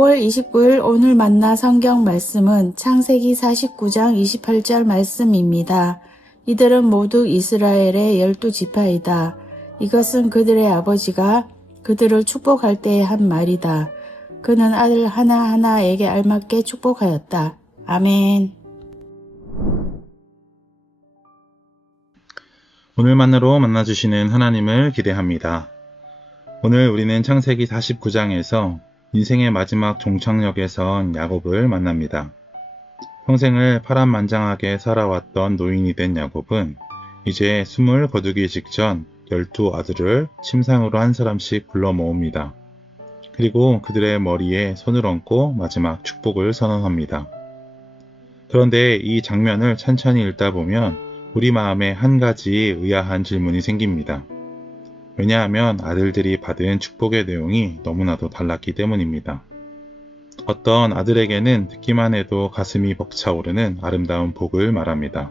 5월 29일 오늘 만나 성경 말씀은 창세기 49장 28절 말씀입니다. 이들은 모두 이스라엘의 12지파이다. 이것은 그들의 아버지가 그들을 축복할 때에 한 말이다. 그는 아들 하나하나에게 알맞게 축복하였다. 아멘. 오늘만으로 만나주시는 하나님을 기대합니다. 오늘 우리는 창세기 49장에서 인생의 마지막 종착역에선 야곱을 만납니다. 평생을 파란만장하게 살아왔던 노인이 된 야곱은 이제 숨을 거두기 직전 12아들을 침상으로 한 사람씩 불러 모읍니다. 그리고 그들의 머리에 손을 얹고 마지막 축복을 선언합니다. 그런데 이 장면을 천천히 읽다 보면 우리 마음에 한 가지 의아한 질문이 생깁니다. 왜냐하면 아들들이 받은 축복의 내용이 너무나도 달랐기 때문입니다. 어떤 아들에게는 듣기만 해도 가슴이 벅차오르는 아름다운 복을 말합니다.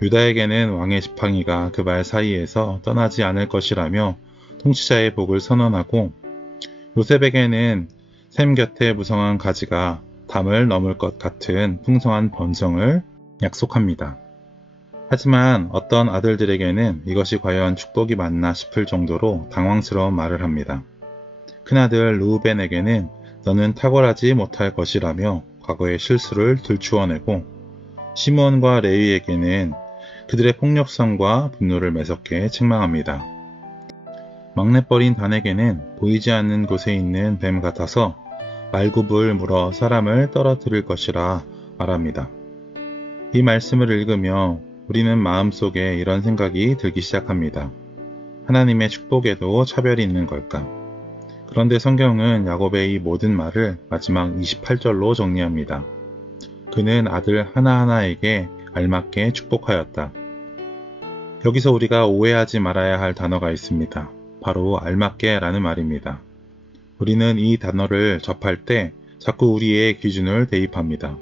유다에게는 왕의 지팡이가 그 발 사이에서 떠나지 않을 것이라며 통치자의 복을 선언하고, 요셉에게는 샘 곁에 무성한 가지가 담을 넘을 것 같은 풍성한 번성을 약속합니다. 하지만 어떤 아들들에게는 이것이 과연 축복이 맞나 싶을 정도로 당황스러운 말을 합니다. 큰아들 르우벤에게는 너는 탁월하지 못할 것이라며 과거의 실수를 들추어내고, 시므온과 레위에게는 그들의 폭력성과 분노를 매섭게 책망합니다. 막내뻘인 단에게는 보이지 않는 곳에 있는 뱀 같아서 말굽을 물어 사람을 떨어뜨릴 것이라 말합니다. 이 말씀을 읽으며 우리는 마음속에 이런 생각이 들기 시작합니다. 하나님의 축복에도 차별이 있는 걸까? 그런데 성경은 야곱의 이 모든 말을 마지막 28절로 정리합니다. 그는 아들 하나하나에게 알맞게 축복하였다. 여기서 우리가 오해하지 말아야 할 단어가 있습니다. 바로 알맞게 라는 말입니다. 우리는 이 단어를 접할 때 자꾸 우리의 기준을 대입합니다.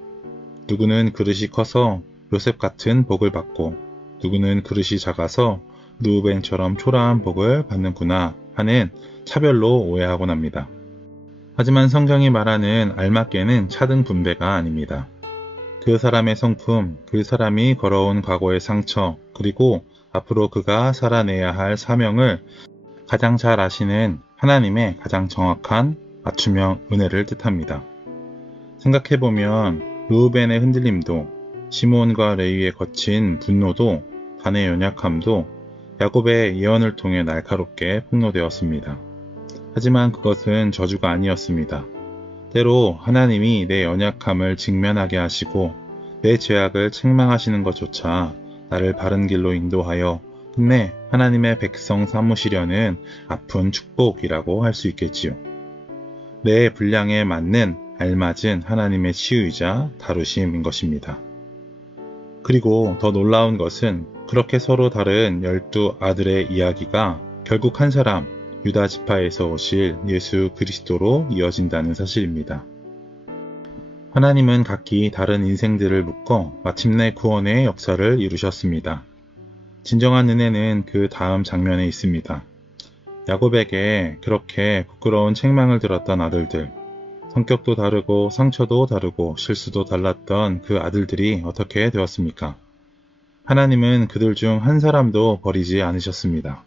누구는 그릇이 커서 요셉 같은 복을 받고, 누구는 그릇이 작아서 르우벤처럼 초라한 복을 받는구나 하는 차별로 오해하곤 합니다. 하지만 성경이 말하는 알맞게는 차등 분배가 아닙니다. 그 사람의 성품, 그 사람이 걸어온 과거의 상처, 그리고 앞으로 그가 살아내야 할 사명을 가장 잘 아시는 하나님의 가장 정확한 맞춤형 은혜를 뜻합니다. 생각해보면 르우벤의 흔들림도, 시므온과 레위의 거친 분노도, 단의 연약함도 야곱의 예언을 통해 날카롭게 폭로되었습니다. 하지만 그것은 저주가 아니었습니다. 때로 하나님이 내 연약함을 직면하게 하시고 내 죄악을 책망하시는 것조차 나를 바른 길로 인도하여 끝내 하나님의 백성 삼으시려는 아픈 축복이라고 할 수 있겠지요. 내 분량에 맞는 알맞은 하나님의 치유이자 다루심인 것입니다. 그리고 더 놀라운 것은 그렇게 서로 다른 12아들의 이야기가 결국 한 사람, 유다 지파에서 오실 예수 그리스도로 이어진다는 사실입니다. 하나님은 각기 다른 인생들을 묶어 마침내 구원의 역사를 이루셨습니다. 진정한 은혜는 그 다음 장면에 있습니다. 야곱에게 그렇게 부끄러운 책망을 들었던 아들들, 성격도 다르고 상처도 다르고 실수도 달랐던 그 아들들이 어떻게 되었습니까? 하나님은 그들 중 한 사람도 버리지 않으셨습니다.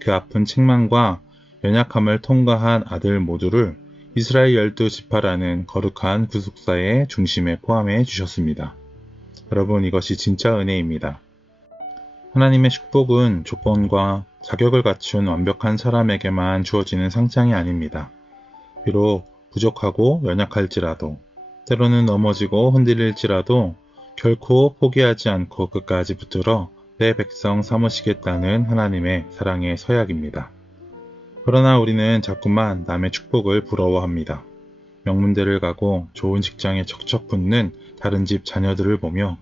그 아픈 책망과 연약함을 통과한 아들 모두를 이스라엘 12지파라는 거룩한 구속사의 중심에 포함해 주셨습니다. 여러분, 이것이 진짜 은혜입니다. 하나님의 축복은 조건과 자격을 갖춘 완벽한 사람에게만 주어지는 상장이 아닙니다. 비록 부족하고 연약할지라도, 때로는 넘어지고 흔들릴지라도 결코 포기하지 않고 끝까지 붙들어 내 백성 삼으시겠다는 하나님의 사랑의 서약입니다. 그러나 우리는 자꾸만 남의 축복을 부러워합니다. 명문대를 가고 좋은 직장에 척척 붙는 다른 집 자녀들을 보며,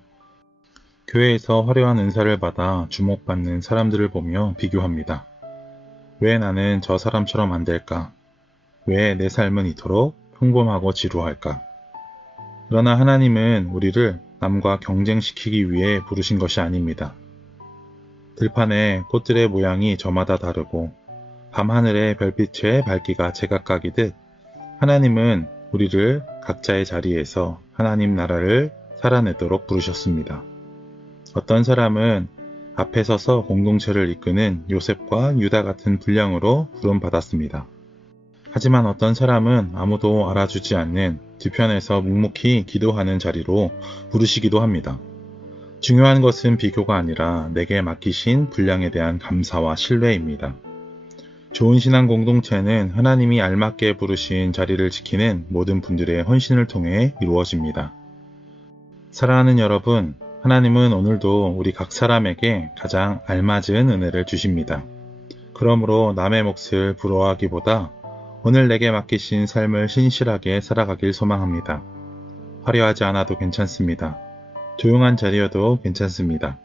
교회에서 화려한 은사를 받아 주목받는 사람들을 보며 비교합니다. 왜 나는 저 사람처럼 안 될까? 왜 내 삶은 이토록 평범하고 지루할까? 그러나 하나님은 우리를 남과 경쟁시키기 위해 부르신 것이 아닙니다. 들판의 꽃들의 모양이 저마다 다르고 밤하늘의 별빛의 밝기가 제각각이듯 하나님은 우리를 각자의 자리에서 하나님 나라를 살아내도록 부르셨습니다. 어떤 사람은 앞에 서서 공동체를 이끄는 요셉과 유다 같은 분량으로 부름받았습니다. 하지만 어떤 사람은 아무도 알아주지 않는 뒤편에서 묵묵히 기도하는 자리로 부르시기도 합니다. 중요한 것은 비교가 아니라 내게 맡기신 분량에 대한 감사와 신뢰입니다. 좋은 신앙 공동체는 하나님이 알맞게 부르신 자리를 지키는 모든 분들의 헌신을 통해 이루어집니다. 사랑하는 여러분, 하나님은 오늘도 우리 각 사람에게 가장 알맞은 은혜를 주십니다. 그러므로 남의 몫을 부러워하기보다 오늘 내게 맡기신 삶을 신실하게 살아가길 소망합니다. 화려하지 않아도 괜찮습니다. 조용한 자리여도 괜찮습니다.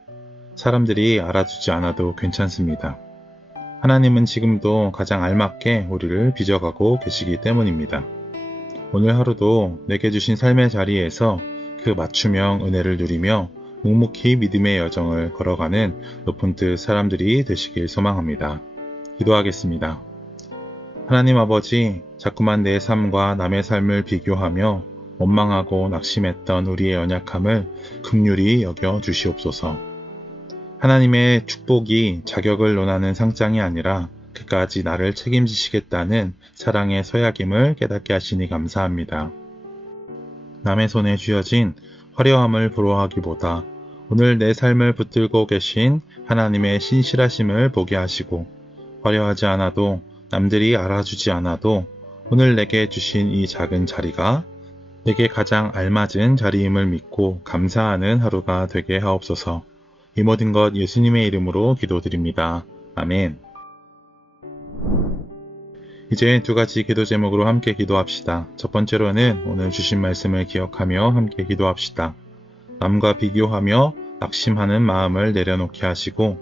사람들이 알아주지 않아도 괜찮습니다. 하나님은 지금도 가장 알맞게 우리를 빚어가고 계시기 때문입니다. 오늘 하루도 내게 주신 삶의 자리에서 그 맞춤형 은혜를 누리며 묵묵히 믿음의 여정을 걸어가는 높은 뜻 사람들이 되시길 소망합니다. 기도하겠습니다. 하나님 아버지, 자꾸만 내 삶과 남의 삶을 비교하며 원망하고 낙심했던 우리의 연약함을 긍휼히 여겨 주시옵소서. 하나님의 축복이 자격을 논하는 상장이 아니라 그까지 나를 책임지시겠다는 사랑의 서약임을 깨닫게 하시니 감사합니다. 남의 손에 쥐어진 화려함을 부러워하기보다 오늘 내 삶을 붙들고 계신 하나님의 신실하심을 보게 하시고 화려하지 않아도 남들이 알아주지 않아도 오늘 내게 주신 이 작은 자리가 내게 가장 알맞은 자리임을 믿고 감사하는 하루가 되게 하옵소서. 이 모든 것 예수님의 이름으로 기도드립니다. 아멘. 이제 두 가지 기도 제목으로 함께 기도합시다. 첫 번째로는 오늘 주신 말씀을 기억하며 함께 기도합시다. 남과 비교하며 낙심하는 마음을 내려놓게 하시고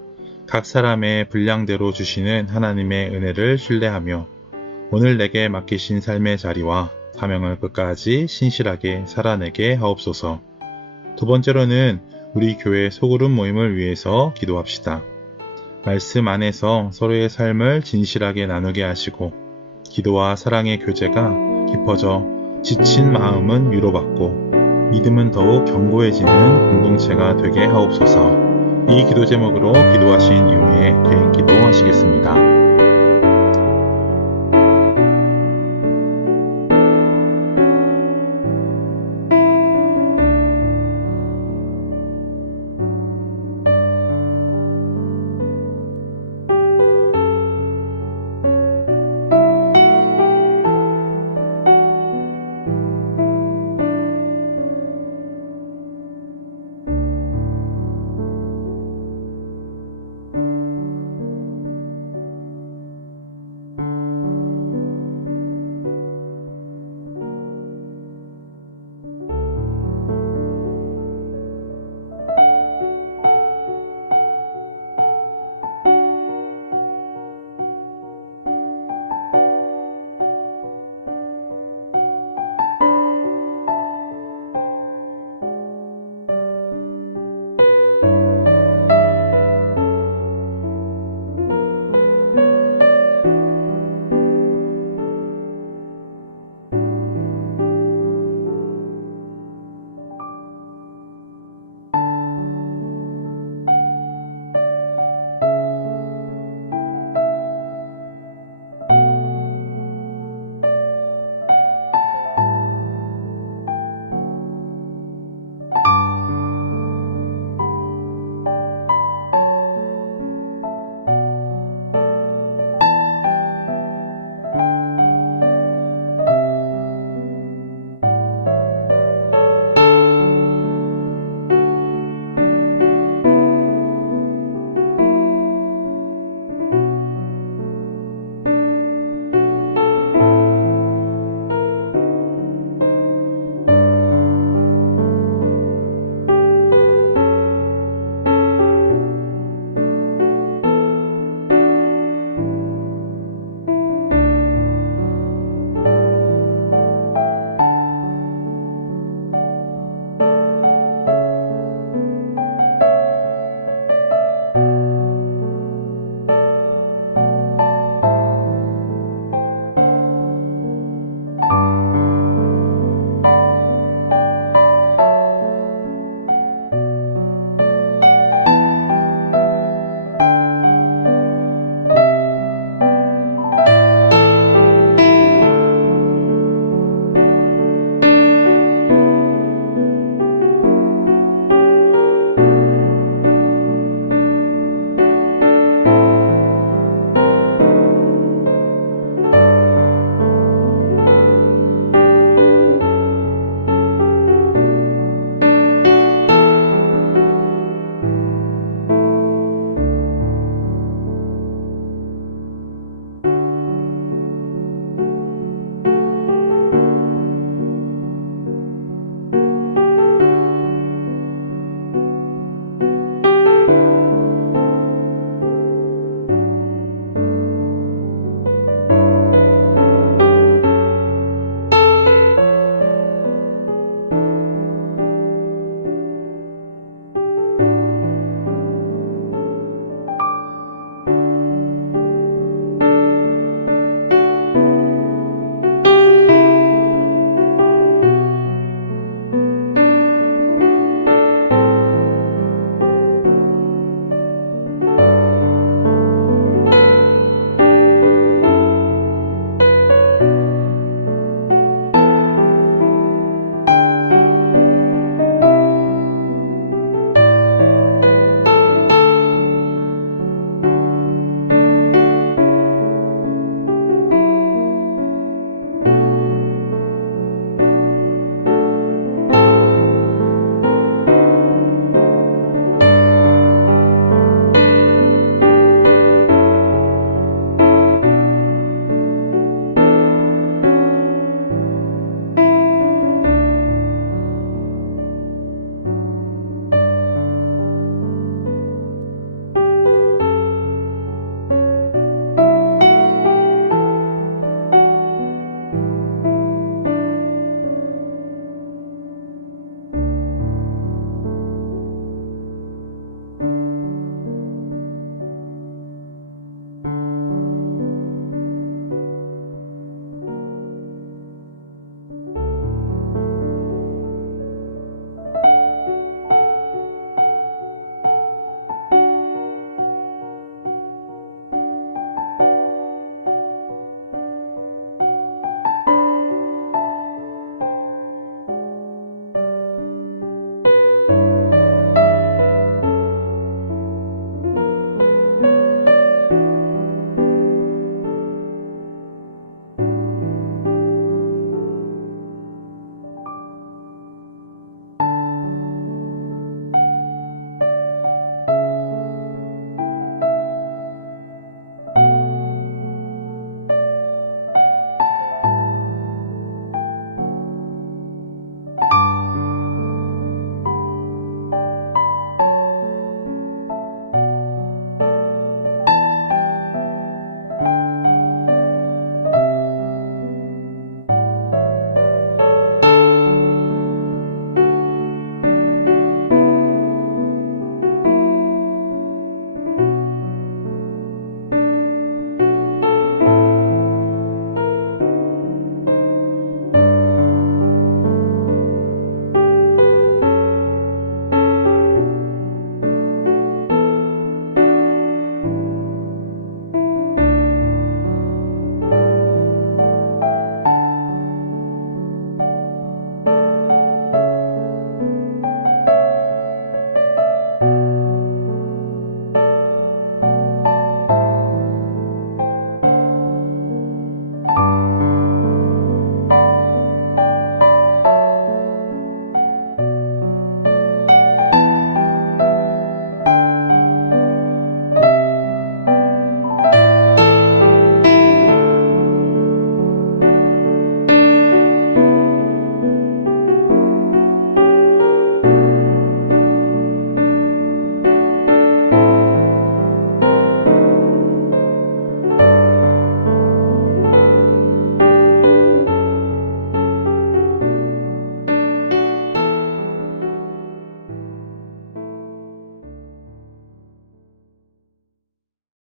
각 사람의 분량대로 주시는 하나님의 은혜를 신뢰하며 오늘 내게 맡기신 삶의 자리와 사명을 끝까지 신실하게 살아내게 하옵소서. 두 번째로는 우리 교회 소그룹 모임을 위해서 기도합시다. 말씀 안에서 서로의 삶을 진실하게 나누게 하시고 기도와 사랑의 교제가 깊어져 지친 마음은 위로받고 믿음은 더욱 견고해지는 공동체가 되게 하옵소서. 이 기도 제목으로 기도하신 이유